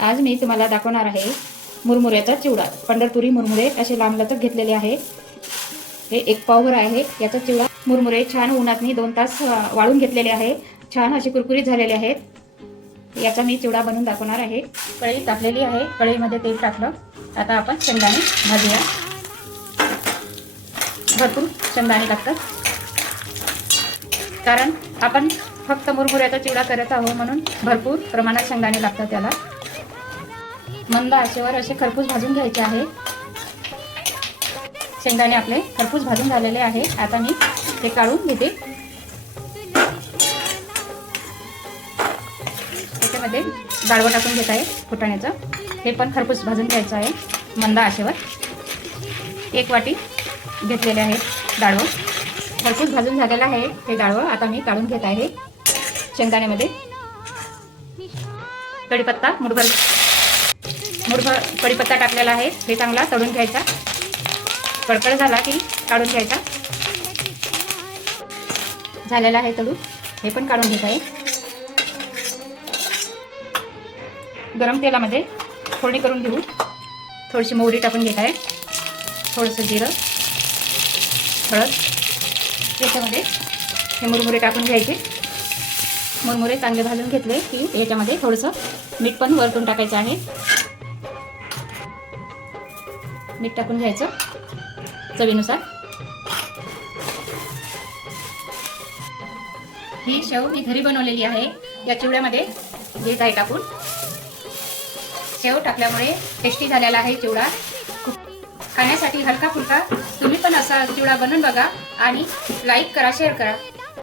आज मी तुम्हाला दाखवणार आहे मुरमुऱ्याचा चिवडा। पंढरपुरी मुरमुरे असे लांबलचक घेतलेले आहे। हे 1 पावभर आहे याचा चिवडा। मुरमुरे छान उन्हातनी 2 तास वाळून घेतलेले आहे। छान असे कुरकुरीत झालेले आहेत। याचा मी चिवडा बनवून दाखवणार आहे। कढई तापलेली आहे, कढईमध्ये तेल टाकलं। आता आपण शेंगदाणे भाजूया। भरपूर शेंगदाणे लागतात, कारण आपण फक्त मुरमुऱ्याचा चिवडा करत आहोत म्हणून भरपूर प्रमाणात शेंगदाणे लागतात त्याला। मंद आचेवर असे खरपूस भाजून घ्यायचे आहे। शेंगदाणे आपले खरपूस भाजून झालेले आहे। आता मी ते काढून घेते। त्याच्यामध्ये डाळवं टाकून घेत आहे फुटाण्याचं। हे पण खरपूस भाजून घ्यायचं आहे मंद आचेवर। 1 वाटी घेतलेले आहे डाळवं। खरपूस भाजून झालेलं आहे हे डाळवं। आता मी काढून घेत आहे। शेंगदाण्यामध्ये कढीपत्ता मुठभर कढीपत्ता टाकलेला आहे। हे चांगला तळून घ्यायचा। कडकड झाला की काढून घ्यायचा। झालेला आहे तळून, हे पण काढून घेत आहे। गरम तेलामध्ये फोडणी करून घेऊ। थोडीशी मोहरी टाकून घेत आहे, थोडंसं जिरं, हळद। याच्यामध्ये हे मुरमुरे टाकून घ्यायचे। मुरमुरे चांगले भाजून घेतले की याच्यामध्ये थोडंसं मीठ पण वरतून टाकायचं आहे। मीठ टाकून घ्यायचं चवीनुसार। ही शेव मी घरी बनवलेली आहे। या चिवड्यामध्ये घेत आहे टाकून। शेव टाकल्यामुळे टेस्टी झालेला आहे चिवडा। खाण्यासाठी हलका फुलका। तुम्ही पण असा चिवडा बनवून बघा आणि लाईक करा, शेअर करा।